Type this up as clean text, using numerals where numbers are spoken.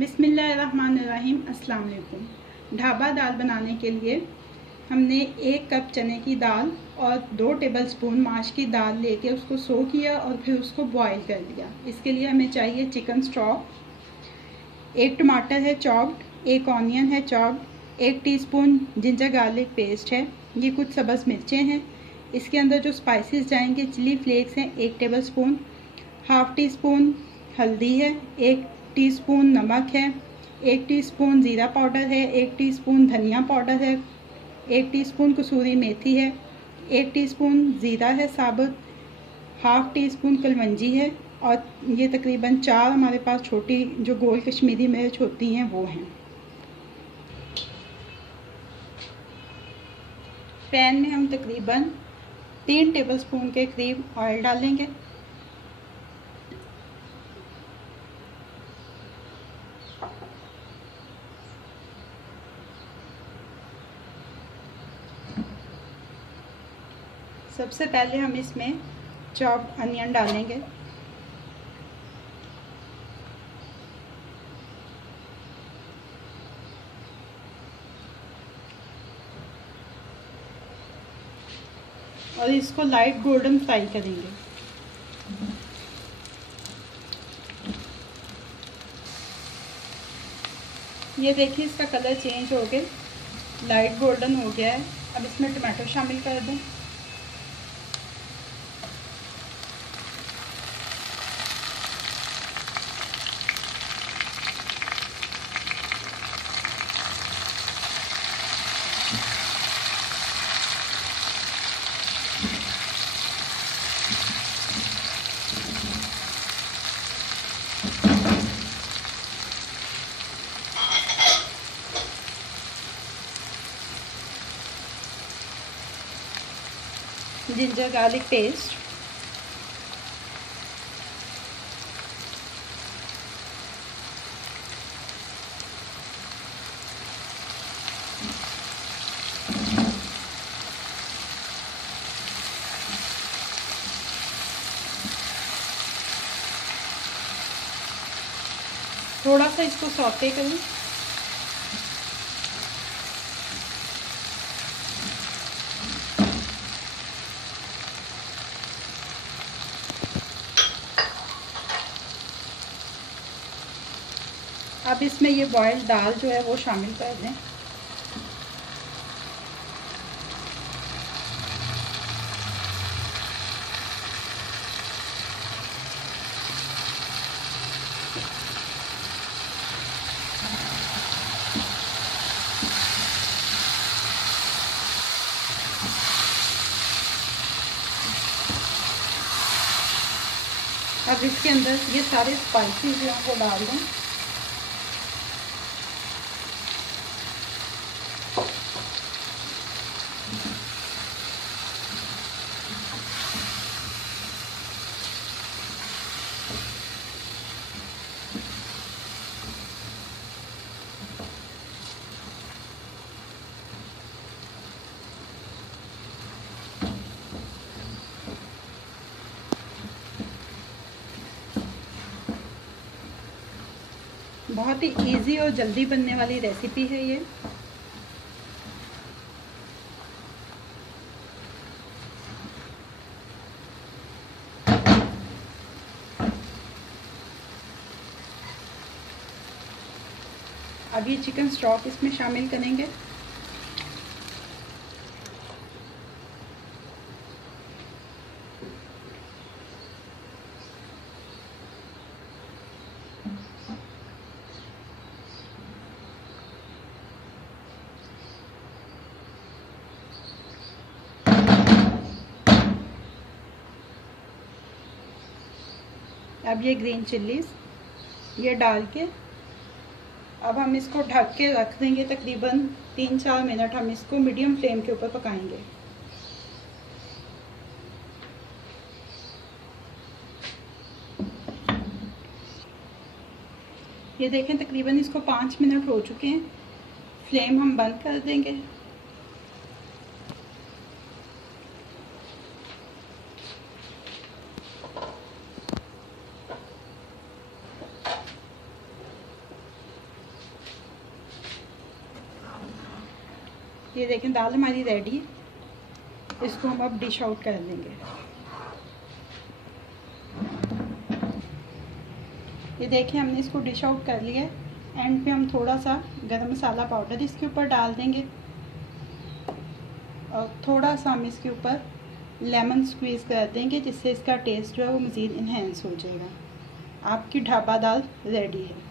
बिस्मिल्लाहिर्रहमानिर्रहीम। अस्सलाम वालेकुम। ढाबा दाल बनाने के लिए हमने 1 कप चने की दाल और 2 टेबलस्पून माश की दाल लेके उसको सो किया और फिर उसको बॉईल कर लिया। इसके लिए हमें चाहिए चिकन स्टॉक, 1 टमाटर है चॉप्ड, 1 ऑनियन है chopped, 1 teaspoon ginger garlic paste है, ये कुछ सब्ज़ मिर्चें हैं। इसके अंदर जो स्पाइसेस जाएंगे, चिली फ्लेक्स हैं 1 टेबलस्पून, हाफ़ टी स्पून हल्दी है, 1 टीस्पून नमक है, 1 टीस्पून ज़ीरा पाउडर है, 1 टीस्पून धनिया पाउडर है, 1 टीस्पून कसूरी मेथी है, 1 टीस्पून ज़ीरा है साबुत, हाफ़ टी स्पून कलवंजी है और ये तकरीबन 4 हमारे पास छोटी जो गोल कश्मीरी मिर्च होती हैं वो हैं। पैन में हम तकरीबन 3 टेबलस्पून के करीब ऑयल डालेंगे। सबसे पहले हम इसमें चॉप्ड अनियन डालेंगे। और इसको लाइट गोल्डन फ्राई करेंगे। ये देखिए इसका कलर चेंज हो गया, लाइट गोल्डन हो गया है। अब इसमें टमाटो शामिल कर दें। जिंजर गार्लिक पेस्ट, थोड़ा सा इसको सौते करें। अब इसमें ये बॉइल्ड दाल जो है वो शामिल कर दें। अब इसके अंदर ये सारे स्पाइसेस जो हैं वो डाल दें। बहुत ही इजी और जल्दी बनने वाली रेसिपी है ये। अब ये चिकन स्टॉक इसमें शामिल करेंगे। अब ये ग्रीन चिल्लीज ये डाल के अब हम इसको ढक के रख देंगे। तकरीबन 3-4 मिनट हम इसको मीडियम फ्लेम के ऊपर पकाएंगे। ये देखें तकरीबन इसको 5 मिनट हो चुके हैं। फ्लेम हम बंद कर देंगे। ये देखें दाल हमारी रेडी, इसको हम अब डिश आउट कर लेंगे। ये देखें हमने इसको डिश आउट कर लिया है। एंड पे हम थोड़ा सा गरम मसाला पाउडर इसके ऊपर डाल देंगे और थोड़ा सा हम इसके ऊपर लेमन स्क्वीज़ कर देंगे, जिससे इसका टेस्ट जो है वो मज़ीद इन्हेंस हो जाएगा। आपकी ढाबा दाल रेडी है।